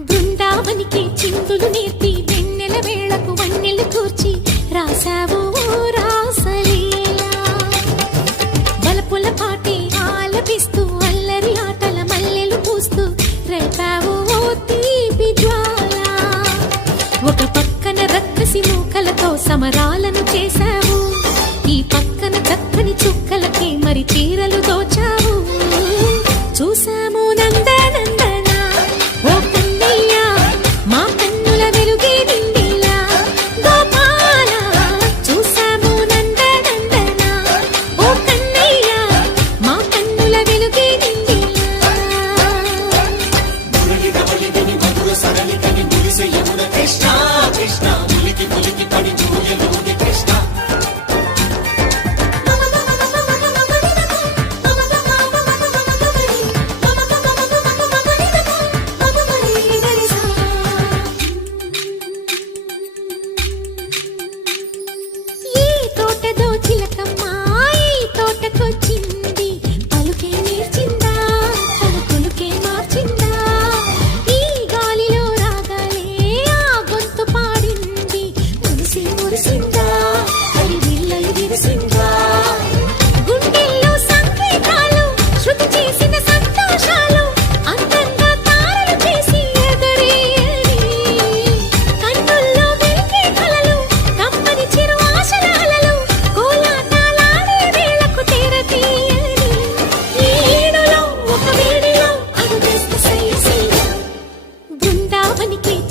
బృందావనికి చిందులు నేర్పి వెన్నెల వేళకు వన్నెలు కూర్చి రాసావు రాసలీలా బలపుల పాటి ఆలపిస్తూ అల్లరి ఆటల మల్లెలు పూస్తూ రేపావు తీపి జ్వాల ఒక పక్కన రక్కసి మూకలతో సమరాలను చేశావు ఈ పక్కన చక్కని చుక్కలకి మరి చీరలు దోచావు చూసాము నందనందన ఓ కన్నయ్య మా కన్నుల వెలుగే నిండిలా గోపాల చూసాము నందనందన ఓ కన్నయ్య మా కన్నుల వెలుగే నిండిలా కృష్ణ కృష్ణ ములికి ములికి పడి జూయలోని కృష్ణ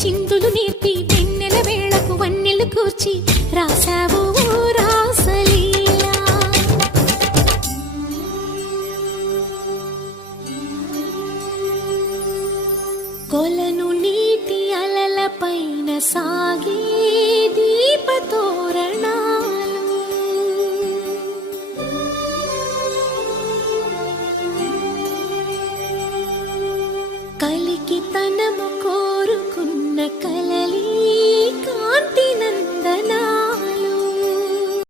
చిందులు నేర్పి వెన్నెల వేళకు వన్నెలు కూర్చి రాసావు రాసలీలా కొలను నీటి అలల పైన సాగే దీపతోరణాలు కలికి తనము